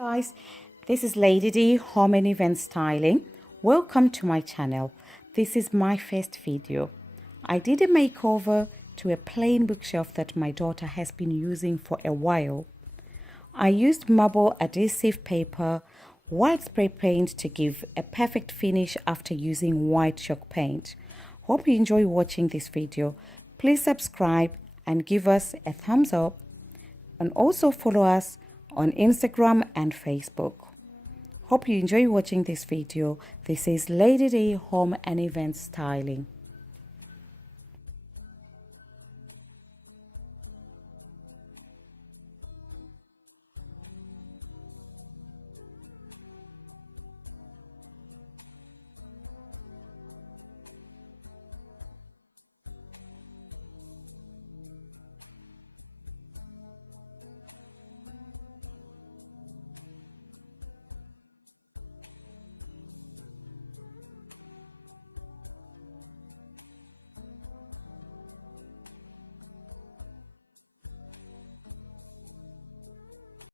Guys, this is Lady D Home and Event Styling. Welcome to my channel. This is my first video. I did a makeover to a plain bookshelf that my daughter has been using for a while. I used marble adhesive paper, white spray paint to give a perfect finish after using white chalk paint. Hope you enjoy watching this video. Please subscribe and give us a thumbs up, and also follow us on Instagram and Facebook. Hope you enjoy watching this video. This is Lady D Home and Event Styling.